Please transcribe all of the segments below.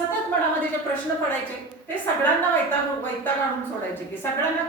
सतत मनामध्ये जे प्रश्न पडायचे ते सगळ्यांना वैताग आणून सोडायचे, की सगळ्यांना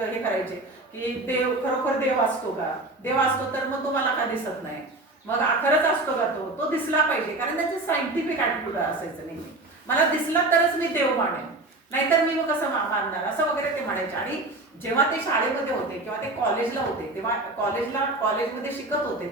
हे करायचे की देव खरोखर देव असतो का, देव असतो तर मग तो मला का दिसत नाही, मग खरंच असतो का तो दिसला पाहिजे, कारण त्याचे सायंटिफिक ऍटिट्यूड असायचं नाही, मला दिसला तरच मी देव मानेन, नाहीतर मी मग कसं मानणार असं वगैरे ते म्हणायचे. आणि जेव्हा ते शाळेमध्ये होते किंवा ते कॉलेजला होते तेव्हा कॉलेजमध्ये शिकत होते,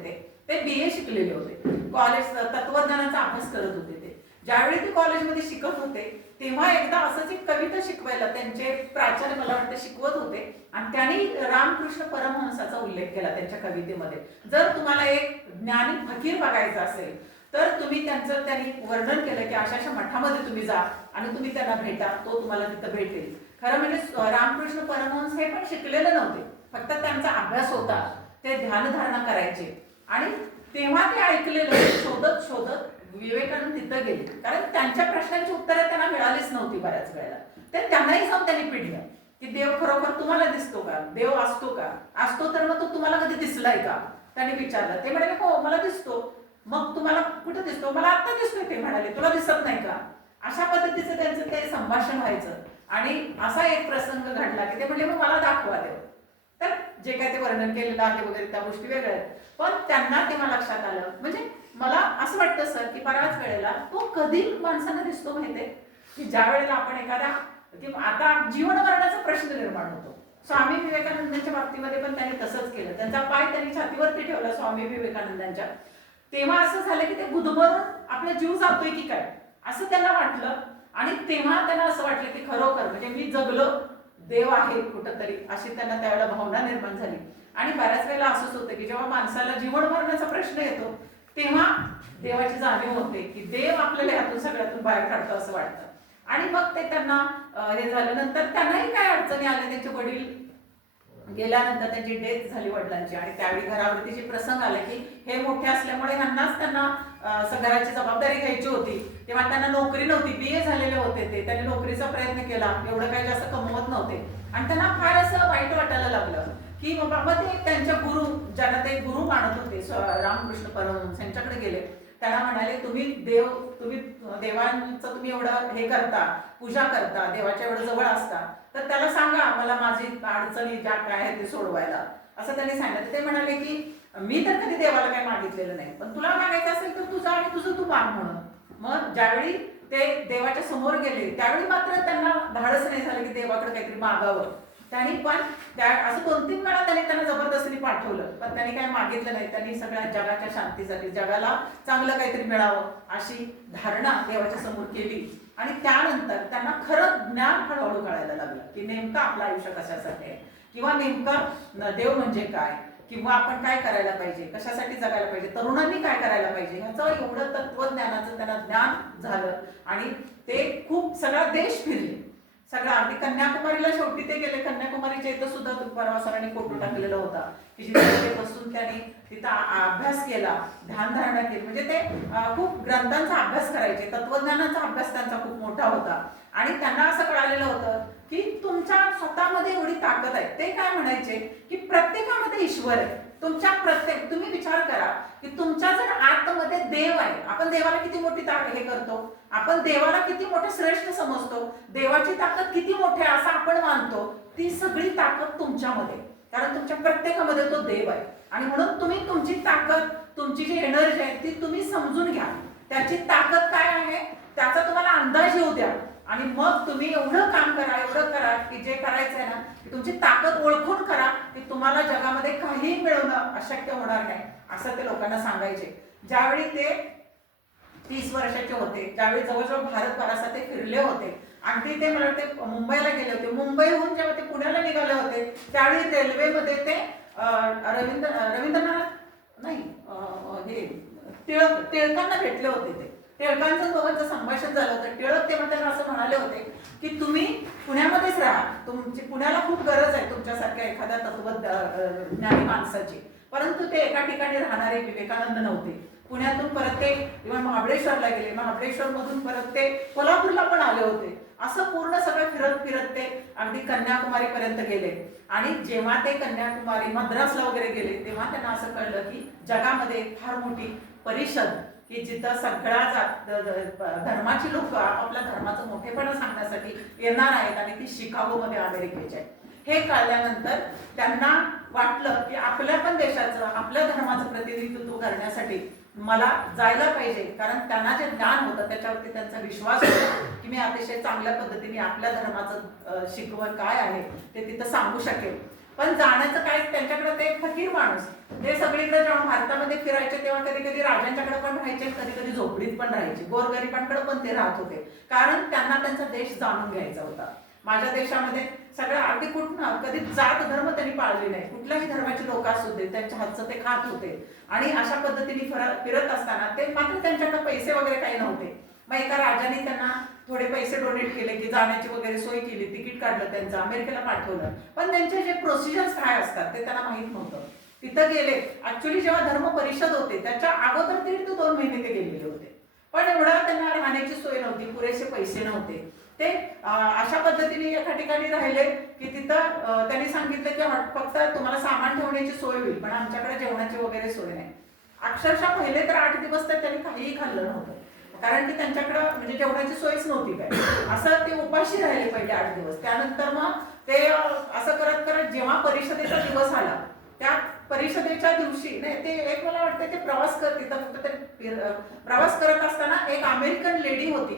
ते BA शिकलेले होते, कॉलेज तत्वज्ञानाचा अभ्यास करत होते. ते ज्यावेळी ते कॉलेजमध्ये शिकत होते तेव्हा एकदा असंच एक कविता शिकवायला त्यांचे प्राचार्य मला वाटतं शिकवत होते आणि त्यांनी रामकृष्ण परमहंसाचा उल्लेख केला त्यांच्या कवितेमध्ये. जर तुम्हाला एक ज्ञानी फकीर बघायचा असेल तर तुम्ही त्यांनी वर्णन केलं की अशा मठामध्ये तुम्ही जा आणि तुम्ही त्यांना भेटा, तो तुम्हाला तिथं भेटेल. खरं म्हणजे रामकृष्ण परमहंस हे पण शिकलेले नव्हते, फक्त त्यांचा अभ्यास होता, ते ध्यानधारणा करायचे. आणि तेव्हा ते ऐकलेलं शोधत शोधत विवेकानंद तिथं गेले, कारण त्यांच्या प्रश्नांची उत्तरे त्यांना मिळालीच नव्हती बऱ्याच वेळेला. ते त्यांनाही जाऊन त्यांनी पिडलं की देव खरोखर तुम्हाला दिसतो का, देव असतो का, असतो तर मग तो तुम्हाला कधी दिसलाय का, त्यांनी विचारलं. ते म्हणाले हो मला दिसतो. मग तुम्हाला कुठे दिसतो, मला आता दिसतोय. ते म्हणाले तुला दिसत नाही का. अशा पद्धतीचं त्यांचं ते संभाषण व्हायचं. आणि असा एक प्रसंग घडला की ते म्हणजे मग मला दाखवा देव. तर जे काय ते वर्णन केलेलं आहे वगैरे त्या गोष्टी वेगळ्या आहेत, पण त्यांना तेव्हा लक्षात आलं. म्हणजे मला असं वाटतं सर की बऱ्याच वेळेला तो कधी माणसांना दिसतो माहितीये की ज्या वेळेला आपण एखाद्या आता जीवन मरणाचा प्रश्न निर्माण होतो. स्वामी विवेकानंदांच्या बाबतीमध्ये पण त्यांनी तसंच केलं, त्यांचा पाय त्यांनी छातीवरती ठेवला स्वामी विवेकानंदांच्या. तेव्हा असं झालं की ते गुदमरून आपला जीव जातोय की काय असं त्यांना वाटलं. आणि तेव्हा त्यांना असं वाटलं की खरोखर म्हणजे मी जगलो, देव आहे कुठंतरी, अशी त्यांना त्यावेळेला भावना निर्माण झाली. आणि बऱ्याच वेळेला असंच होतं की जेव्हा माणसाला जीवन मरण्याचा प्रश्न येतो तेव्हा देवाची जाणीव होते की देव आपल्याला यातून सगळ्यातून बाहेर काढतो असं वाटतं. आणि मग ते त्यांना हे झालं. नंतर त्यांनाही काय अडचणी आल्या, त्यांचे वडील गेल्यानंतर त्यांची डेथ झाली वडिलांची, आणि त्यावेळी घरावरती जे प्रसंग आले की हे मोठे असल्यामुळे त्यांना घराची जबाबदारी घ्यायची होती. तेव्हा त्यांना नोकरी नव्हती, BA झालेले होते ते, त्यांनी नोकरीचा प्रयत्न केला, एवढं काही जास्त कमवत नव्हते. आणि त्यांना फार असं वाईट वाटायला लागलं की बाबा ते त्यांच्या गुरु, ज्यांना ते गुरु मानत होते रामकृष्ण परमहंस, यांच्याकडे गेले. त्यांना म्हणाले तुम्ही देवांचं तुम्ही एवढं हे करता, पूजा करता, देवाच्या एवढं जवळ असता, तर त्याला सांगा मला माझी अडचणी ज्या काय आहे ते सोडवायला, असं त्यांनी सांगितलं. ते म्हणाले की मी तर कधी देवाला काही मागितलेलं नाही, पण तुला मागायचं असेल तर तुझं आणि तुझं तू माग म्हणून. मग ज्यावेळी ते देवाच्या समोर गेले त्यावेळी मात्र त्यांना धाडस नाही झालं की देवाकडे काहीतरी मागावं. त्यांनी पण असं 2-3 वेळा त्यांना जबरदस्तीने पाठवलं, पण त्यांनी काय मागितलं नाही. त्यांनी सगळ्या जगाच्या शांतीसाठी, जगाला चांगलं काहीतरी मिळावं अशी धारणा देवाच्या समोर केली. आणि त्यानंतर त्यांना खरं ज्ञान हळूहळू कळायला लागलं की नेमकं आपलं आयुष्य कशासाठी आहे, किंवा नेमकं देव म्हणजे काय, किंवा आपण काय करायला पाहिजे, कशासाठी जगायला पाहिजे, तरुणांनी काय करायला पाहिजे, ह्याचं एवढं तत्वज्ञानाचं त्यांना ज्ञान झालं. आणि ते खूप सगळा देश फिरले, सगळा अगदी कन्याकुमारीला शेवटी ते गेले. कन्याकुमारीच्या इथं सुद्धा परवा सरांनी फोटो टाकलेला होता की जिथे बसून त्यांनी तिथं अभ्यास केला, ध्यानधारणा केली. म्हणजे ते खूप ग्रंथांचा अभ्यास करायचे, तत्वज्ञानाचा अभ्यास त्यांचा खूप मोठा होता. आणि त्यांना असं कळालेलं होतं की तुमच्या स्वतःमध्ये एवढी ताकद आहे. ते काय म्हणायचे की प्रत्येकामध्ये ईश्वर आहे. तुम्ही विचार करा की तुमच्या जर आतमध्ये देव आहे, आपण देवाला किती मोठी ताकद हे करतो, आपण देवाला किती मोठे श्रेष्ठ समजतो, देवाची ताकद किती मोठी आहे असं आपण मानतो, ती सगळी ताकद तुमच्यामध्ये, कारण तुमच्या प्रत्येकामध्ये तो देव आहे. आणि म्हणून तुम्ही तुमची ताकद, तुमची जी एनर्जी आहे ती तुम्ही समजून घ्या, त्याची ताकद काय आहे त्याचा तुम्हाला अंदाज येऊ द्या. आणि मग तुम्ही एवढं काम करा, एवढं करा की जे करायचं आहे ना की तुमची ताकद ओळखून करा, की तुम्हाला जगामध्ये काही मिळवणं अशक्य होणार नाही, असं ते लोकांना सांगायचे. ज्यावेळी ते 30 वर्षाचे होते, ज्यावेळी जवळजवळ भारतभरासाठी ते फिरले होते, अगदी ते मला वाटते मुंबईला गेले होते. मुंबईहून जेव्हा ते पुण्याला निघाले होते त्यावेळी रेल्वेमध्ये ते रवींद्रनाथ नाही हे टिळकांना भेटले होते. ते टिळकांचं दोघांचं संभाषण झालं होतं. टिळक तेव्हा त्यांना असं म्हणाले होते की तुम्ही पुण्यामध्येच राहा, तुमची पुण्याला खूप गरज आहे तुमच्यासारख्या एखाद्या तत्वज्ञानी माणसाची. परंतु ते एका ठिकाणी राहणारे विवेकानंद नव्हते. पुण्यातून परत ते महाबळेश्वरला गेले, महाबळेश्वर मधून परत ते कोल्हापूरला पण आले होते. असं पूर्ण सगळं फिरत फिरत ते अगदी कन्याकुमारी पर्यंत गेले. आणि जेव्हा ते कन्याकुमारी मद्रासला वगैरे गेले तेव्हा त्यांना असं कळलं की जगामध्ये फार मोठी परिषद की जिथं धर्माची लोक आपापल्या धर्माचं मोठेपणा सांगण्यासाठी येणार आहेत आणि ती शिकागोमध्ये अमेरिकेचे आहे. हे कळल्यानंतर त्यांना वाटलं की आपल्या पण देशाचं आपल्या धर्माचं प्रतिनिधित्व करण्यासाठी मला जायला पाहिजे, कारण त्यांना जे ज्ञान होतं त्याच्यावरती त्यांचा विश्वास होता की मी अतिशय चांगल्या पद्धतीने आपल्या धर्माचं शिकवण काय आहे ते तिथं सांगू शकेल. पण जाण्याचं काय, त्यांच्याकडे ते फकीर माणूस ते सगळीकडे जेव्हा भारतामध्ये फिरायचे तेव्हा कधी कधी राजांच्याकडे पण राहायचे, कधी कधी झोपडीत पण राहायचे, गोरगरिबांकडे पण ते राहत होते, कारण त्यांना त्यांचा देश जाणून घ्यायचा होता. माझ्या देशामध्ये सगळं अगदी कुठं कधी जात धर्म त्यांनी पाळले नाही, कुठल्याही धर्माचे लोक असू दे त्यांच्या हातचं ते खात होते. आणि अशा पद्धतीने फिरत असताना ते मात्र त्यांच्याकडे पैसे वगैरे काही नव्हते. मग एका राजाने त्यांना थोडे पैसे डोनेट केले की जाण्याची वगैरे सोय केली, तिकीट काढलं, त्यांचं अमेरिकेला पाठवलं. पण त्यांचे जे प्रोसिजर्स काय असतात ते त्यांना माहित नव्हतं. तिथं गेले, ऍक्च्युली जेव्हा धर्म परिषद होते त्याच्या अगोदर 1.5 ते 2 महिने ते गेलेले होते, पण एवढं त्यांना राहण्याची सोय नव्हती, पुरेसे पैसे नव्हते. ते अशा पद्धतीने एका ठिकाणी राहिले की तिथं त्यांनी सांगितलं की फक्त तुम्हाला सामान ठेवण्याची सोय होईल, पण आमच्याकडे जेवणाची वगैरे सोय नाही. अक्षरशः पहिले तर 8 दिवस तर त्यांनी काहीही खाल्लं नव्हतं, कारण की त्यांच्याकडे म्हणजे जेवणाची सोयच नव्हती काय. असं ते उपाशी राहिले पहिले 8 दिवस. त्यानंतर मग ते असं करत करत जेव्हा परिषदेचा दिवस आला, त्या परिषदेच्या दिवशी नाही ते एक मला वाटतं ते प्रवास करत असताना एक अमेरिकन लेडी होती,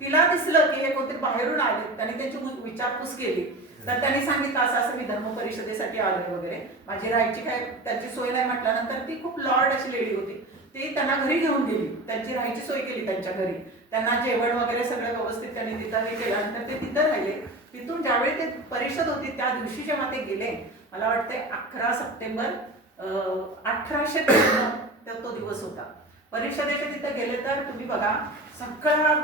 तिला दिसलं की हे कोणतरी बाहेरून आले. त्यांनी त्यांची विचारपूस केली तर त्यांनी सांगितलं असं असं मी धर्म परिषदेसाठी आलोय वगैरे, माझी राहायची काय त्यांची सोय नाही म्हटल्यानंतर ती खूप लॉर्ड अशी लेडी होती, ती त्यांना घरी घेऊन गेली, त्यांची राहायची सोय केली त्यांच्या घरी, त्यांना जेवण वगैरे सगळं व्यवस्थित त्यांनी तिथं हे केल्यानंतर ते तिथं राहिले. तिथून ज्यावेळी ते परिषद होती त्या दिवशी जेव्हा ते गेले, मला वाटते 11 सप्टेंबर 1893 तो दिवस होता. परिषदेच्या तिथे गेले तर तुम्ही बघा सगळ्या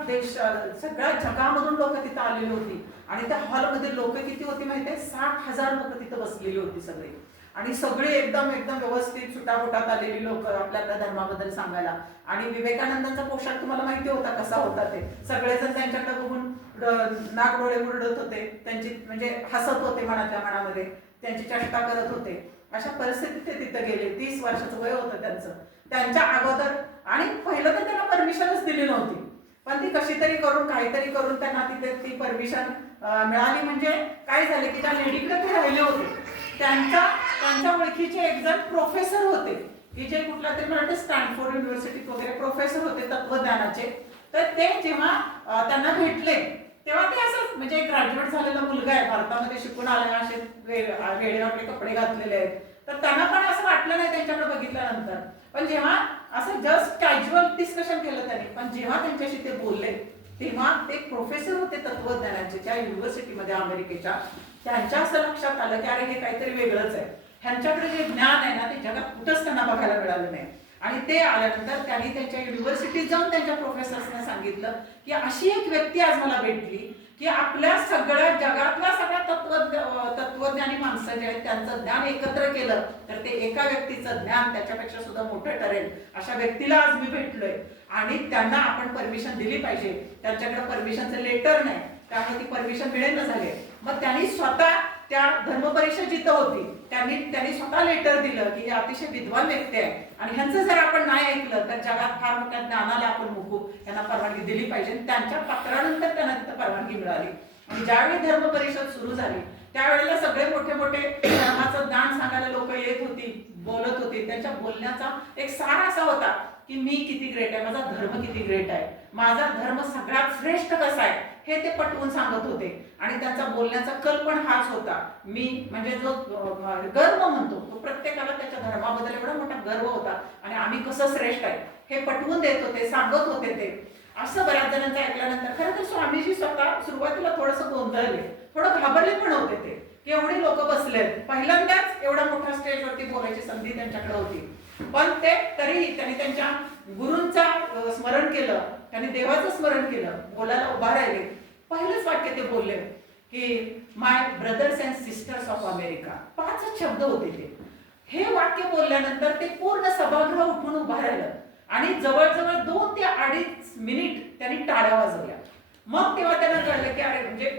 सगळ्या जगामधून लोक तिथं आलेली होती. आणि त्या हॉलमध्ये लोक किती होती माहितीये, 60,000 लोक तिथं बसलेली होती सगळी. आणि सगळे एकदम एकदम व्यवस्थित सुटाफुटात आलेली लोक आपल्या धर्माबद्दल सांगायला. आणि विवेकानंदांचा पोशाख तुम्हाला माहिती होता कसा होता, ते सगळेजण त्यांच्याकडे बघून नाक डोळे मुरडत होते, त्यांची म्हणजे हसत होते मनातल्या मनामध्ये, त्यांची चेष्टा करत होते. अशा परिस्थितीत ते तिथं गेले. 30 वर्षाचं वय होतं त्यांचं. त्यांच्या अगोदर आणि पहिलं तर त्यांना परमिशनच दिली नव्हती, पण ती कशी तरी करून काहीतरी करून त्यांना तिथे ती परमिशन मिळाली. म्हणजे काय झाले की ज्या लेडीकडे ते राहिले होते त्यांच्या ओळखीचे एक जण प्रोफेसर होते, की जे कुठला तरी मला वाटतं स्टॅनफोर्ड युनिव्हर्सिटीत वगैरे प्रोफेसर होते तत्वज्ञानाचे. तर ते जेव्हा त्यांना भेटले तेव्हा ते असं म्हणजे ग्रॅज्युएट झालेला मुलगा आहे, भारतामध्ये शिकून आलेला, असे वेगवेगळे कपडे घातलेले आहेत. तर त्यांना पण असं वाटलं नाही त्यांच्याकडे बघितल्यानंतर. पण जेव्हा असं जस्ट कॅज्युअल डिस्कशन केलं त्यांनी, पण जेव्हा त्यांच्याशी ते बोलले तेव्हा ते प्रोफेसर होते तत्वज्ञानाचे त्या युनिव्हर्सिटीमध्ये अमेरिकेच्या. त्यांच्या असं लक्षात आलं की अरे हे काहीतरी वेगळंच आहे, ह्यांच्याकडे जे ज्ञान आहे ना ते जगात कुठंच त्यांना बघायला मिळालं नाही. आणि ते आल्यानंतर त्यांनी त्यांच्या युनिव्हर्सिटीत जाऊन त्यांच्या प्रोफेसर्सने सांगितलं की अशी एक व्यक्ती आज मला भेटली की आपल्या सगळ्या जगातल्या सगळ्या तत्वज्ञानी माणसं जे आहेत त्यांचं ज्ञान एकत्र केलं तर ते एका व्यक्तीचं ज्ञान त्याच्यापेक्षा सुद्धा मोठं ठरेल. अशा व्यक्तीला आज मी भेटलोय आणि त्यांना आपण परमिशन दिली पाहिजे. त्यांच्याकडे परमिशनचं लेटर नाही, त्यामुळे ती परमिशन मिळेल झाले. मग त्यांनी स्वतः त्या धर्मपरिषद जिथं होती त्यांनी स्वतः लेटर दिलं की हे अतिशय विद्वान व्यक्ती आहे आणि ह्यांचं जर आपण नाही ऐकलं तर जगात फार मोठ्या ज्ञानाला आपण मुकू, यांना परवानगी दिली पाहिजे. त्यांच्या पत्रानंतर त्यांना तिथं परवानगी मिळाली. आणि ज्यावेळी धर्मपरिषद सुरू झाली त्यावेळेला सगळे मोठे मोठे धर्माचं ज्ञान सांगायला लोक येत होती, बोलत होती. त्यांच्या बोलण्याचा एक सार असा होता की मी किती ग्रेट आहे, माझा धर्म किती ग्रेट आहे, माझा धर्म सगळ्यात श्रेष्ठ कसा आहे हे ते पटवून सांगत होते. आणि त्यांचा बोलण्याचा कल पण हाच होता. मी म्हणजे जो गर्व म्हणतो तो प्रत्येकाला त्याच्या धर्माबद्दल एवढा मोठा गर्व होता आणि आम्ही कसं श्रेष्ठ आहे हे पटवून देत होते, सांगत होते ते. असं बऱ्याच जणांचं ऐकल्यानंतर खरं तर स्वामीजी स्वतः सुरुवातीला थोडंसं गोंधळले, थोडं घाबरले पण होते ते की एवढी लोक बसलेत, पहिल्यांदाच एवढ्या मोठ्या स्टेजवरती बोलायची संधी त्यांच्याकडे होती. पण ते तरीही त्यांनी त्यांच्या गुरूंचा स्मरण केलं, त्यांनी देवाचं स्मरण केलं, बोलायला उभा राहिले. पहिलंच वाक्य ते बोलले की my brothers and sisters of America. 5 शब्द होते ते. हे वाक्य बोलल्यानंतर ते पूर्ण सभागृह उठून उभा राहिलं आणि जवळजवळ 2 ते 2.5 मिनिट त्यांनी टाळ्या वाजवल्या. मग तेव्हा त्यांना कळलं की अरे म्हणजे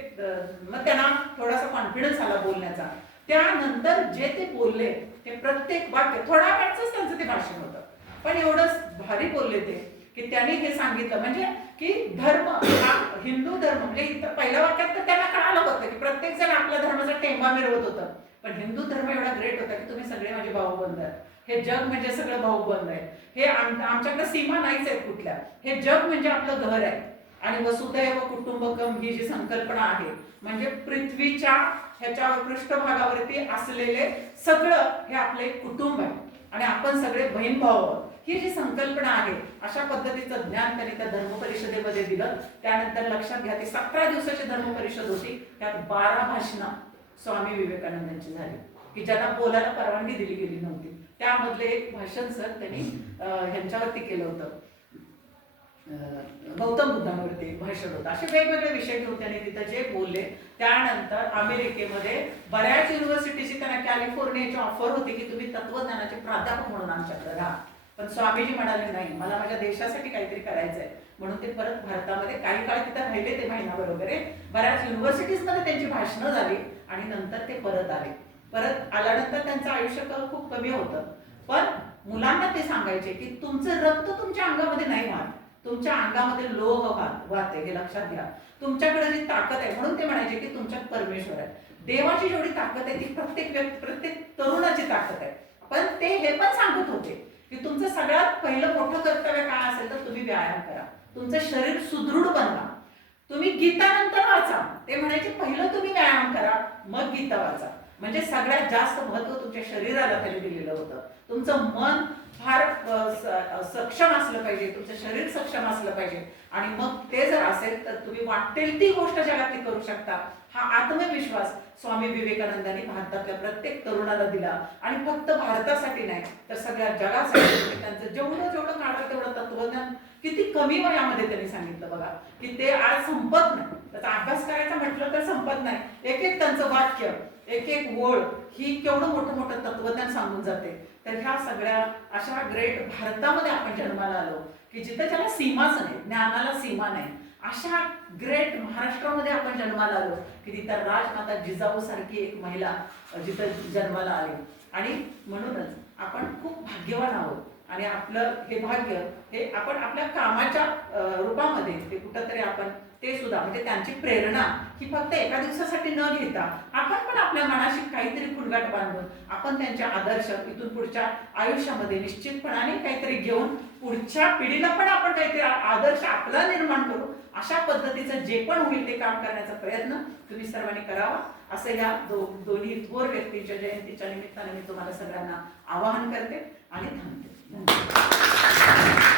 मग त्यांना थोडासा कॉन्फिडन्स आला बोलण्याचा. त्यानंतर जे ते बोलले ते प्रत्येक वाक्य थोड्या वेळाचंच त्यांचं ते भाषण होतं, पण एवढंच भारी बोलले ते की त्यांनी हे सांगितलं म्हणजे की धर्म हा हिंदू धर्म म्हणजे इथं पहिल्या वाक्यात तर त्यांना कळालं होतं की प्रत्येक जण आपल्या धर्माचा टेंबा मिरवत होतं, पण हिंदू धर्म एवढा ग्रेट होता की तुम्ही सगळे माझे भाऊ बंद आहेत, हे जग म्हणजे सगळं भाऊ बंद आहे, हे आमच्याकडे सीमा नाहीच आहेत कुठल्या, हे जग म्हणजे आपलं घर आहे. आणि वसुधैव कुटुंबकम ही जी संकल्पना आहे म्हणजे पृथ्वीच्या ह्याच्यावर पृष्ठभागावरती असलेले सगळं हे आपले कुटुंब आहे आणि आपण सगळे बहीण भाऊ आहोत, ही जी संकल्पना आहे अशा पद्धतीचं ज्ञान त्यांनी त्या धर्म परिषदेमध्ये दिलं. त्यानंतर लक्षात घ्या ती 17 दिवसाची धर्म परिषद होती, त्यात 12 भाषणं स्वामी विवेकानंदांची झाली की ज्यांना बोलायला परवानगी दिली गेली नव्हती. त्यामधले एक भाषण सर त्यांनी ह्यांच्यावरती केलं होतं, गौतम बुद्धांवरती भाषण होतं. असे वेगवेगळे विषय घेऊन त्यांनी तिथं जे बोलले. त्यानंतर अमेरिकेमध्ये बऱ्याच युनिव्हर्सिटीची त्यांना कॅलिफोर्नियाची ऑफर होती की तुम्ही तत्वज्ञानाचे प्राध्यापक म्हणून आमच्याकडे राहा, पण स्वामीजी म्हणाले नाही, मला माझ्या देशासाठी काहीतरी करायचंय, म्हणून ते परत भारतामध्ये काही काळ तिथे राहिले, ते महिनाभर वगैरे बऱ्याच युनिव्हर्सिटीजमध्ये त्यांची भाषणं झाली आणि नंतर ते परत आले. परत आल्यानंतर त्यांचं आयुष्य खूप कमी होतं, पण मुलांना ते सांगायचे की तुमचं रक्त तुमच्या अंगामध्ये नाही वाहत, तुमच्या अंगामध्ये लोह वाहते, हे लक्षात घ्या. तुमच्याकडे जी ताकद आहे, म्हणून ते म्हणायचे की तुमच्यात परमेश्वर आहे. देवाची जेवढी ताकद आहे ती प्रत्येक तरुणाची ताकद आहे. पण ते हे पण सांगत होते की तुमचं सगळ्यात पहिलं मोठं कर्तव्य काय असेल तर तुम्ही व्यायाम करा, तुमचं शरीर सुदृढ बनवा, तुम्ही गीता नंतर वाचा. ते म्हणायचे पहिलं तुम्ही व्यायाम करा मग गीता वाचा. म्हणजे सगळ्यात जास्त महत्व तुमच्या शरीराला त्यांनी दिलेलं होतं. तुमचं मन फार सक्षम असलं पाहिजे, तुमचं शरीर सक्षम असलं पाहिजे आणि मग ते जर असेल तर तुम्ही वाटेल ती गोष्ट जगातली करू शकता. हा आत्मविश्वास स्वामी विवेकानंदांनी भारतातल्या प्रत्येक तरुणाला दिला आणि फक्त भारतासाठी नाही तर सगळ्या जगासाठी. त्यांचं जेवढं काढलं तेवढं तत्वज्ञान किती कमी वयामध्ये त्यांनी सांगितलं बघा, की ते आज संपत नाही. त्याचा अभ्यास करायचा म्हटलं तर संपत नाही. एक त्यांचं वाक्य, एक ओळ ही केवढं मोठं तत्वज्ञान सांगून जाते. तर ह्या सगळ्या अशा ग्रेट भारतामध्ये आपण जन्माला आलो की जिथं त्याला सीमाच नाही, ज्ञानाला सीमा नाही, अशा ग्रेट महाराष्ट्रामध्ये आपण जन्माला आलो की तिथं राजमाता जिजाऊ सारखी एक महिला जिथं जन्माला आली. आणि म्हणूनच आपण खूप भाग्यवान आहोत आणि आपलं हे भाग्य हे आपण आपल्या कामाच्या रूपामध्ये ते कुठंतरी आपण ते सुद्धा म्हणजे त्यांची प्रेरणा ही फक्त एका दिवसासाठी न घेता आपण पण आपल्या मनाशी काहीतरी फुलगाट बांधून आपण त्यांच्या आदर्श इथून पुढच्या आयुष्यामध्ये निश्चितपणाने काहीतरी घेऊन पुढच्या पिढीला पण आपण काहीतरी आदर्श आपला निर्माण करू. अशा पद्धतीचं जे पण होईल ते काम करण्याचा प्रयत्न तुम्ही सर्वांनी करावा असं या दोन्ही थोर व्यक्तींच्या जयंतीच्या निमित्ताने मी तुम्हाला सगळ्यांना आवाहन करते आणि थांबते. धन्यवाद.